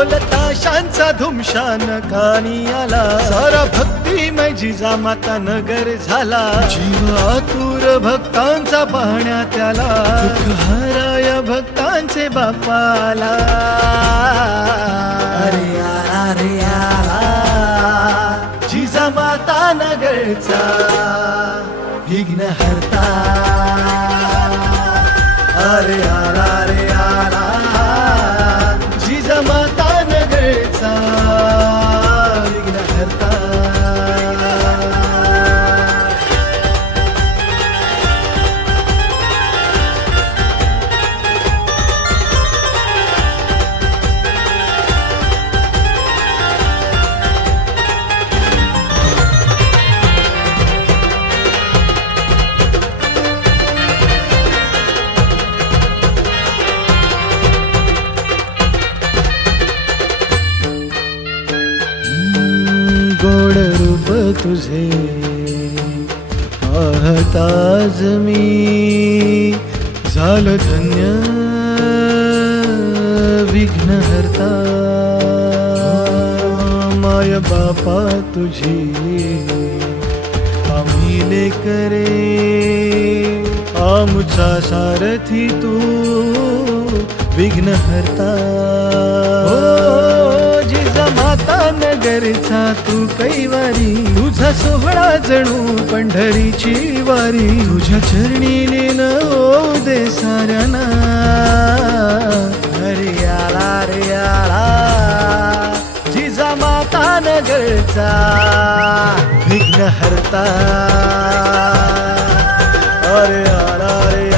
ढोल ताशांचा धुमशान कानी आला, सारा भक्तिमय जिजामाता नगर झाला. जीव आतुर भक्तांचा पाहण्यात आला, दुःख हराय भक्तांचे बापाला. अरे आला रे आला जिजामाता नगरचा विघ्न हरता. अरे आला रे आला जिजामाता नगरचा विघ्न हरता. गोड रूप तुझे पाहताच मी झालो धन्य विघ्न हरता. माय बापा तुझी आम्ही लेकरे, आमचा सारथी तू विघ्न हरता. जिजामाता नगरचा तू कैवारी, तुझा सोहळा जणू पंढरीची वारी. तुझ्या चरणी लीन होऊ दे साऱ्यांना. अरे आला रे आला जिजामाता नगरचा विघ्न हरता. अरे आला रे